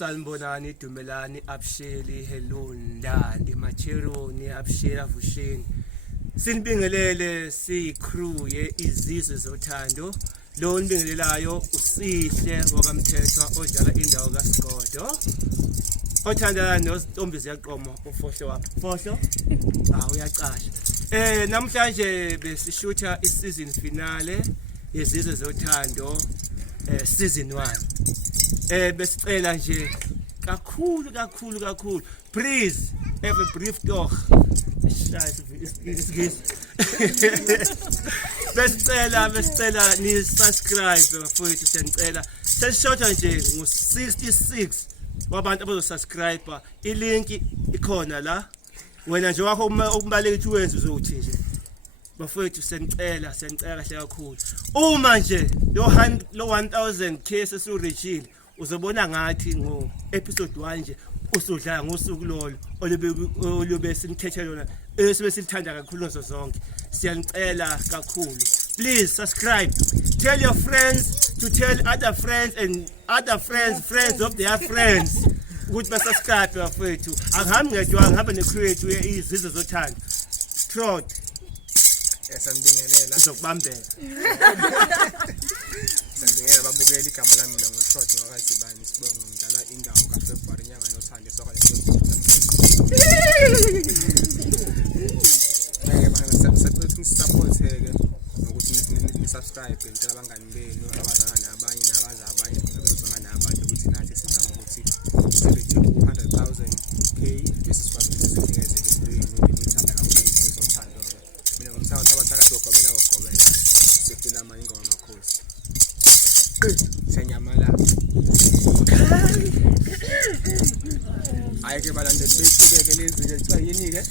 Sanibonani, Dumelani, Absheli, hello, Ndandi, Macheroni, Abshela, Vusheni. Sinibingelele si-crew ye-Izizwe Zothando. Lo nibingelelayo uSihle wakamthethwa odlala indawo kaSigodo. Othandana noSintombi ziyaqoma ufohlo wapha. Fohlo? Uyacasha. Namhlanje besishutha i-season finale yeZizwe Zothando season 1. Besicela nje kakhulu. Please have a brief talk. Besicela ni subscribe mfowethu siyanicela. Sesishotha nje ngo66 wabantu abazosubscribe. Ilink ikhona la. Wena nje wakho ukubaleka ukuthi wenze uzothi nje. Bafowethu siyanicela kahle kakhulu. Uma nje lo 1000k sesurejile uzobona ngathi ngo episode 1 nje usudlala ngosuku lolo olobe sinithethe lona esibe silithanda kakhulu nazo zonke. Siyanicela kakhulu. Please subscribe. Tell your friends to tell other friends and other friends of their friends. Ukuthi basubscribe bafowethu. Akuhambi ngedwa ngihamba necreate yeZizwe Zothando. Trot. Sanibingelela Ngizokubambela. Sanibingelela babukeli igama lami mina ngoTrot ngakazibani sibonga ngidlala indawo kaFebruary inyanga yothando soka leSouth support-eke ngokuthi ni-subscribe ngicela abangani benu abazana nabanye nabaza abanye bezozana nabanye ukuthi nathi sizama ukuthi silethe 200,000k bese sikwazi ukuthi sinikeze into enithanda kakhulu iZothando. Mina ngomsakazi abathakathi ogobela sefila ama ingoma amakhosi senyamala ayike balandeli bethubeke lezi ke kuthiwa yini ke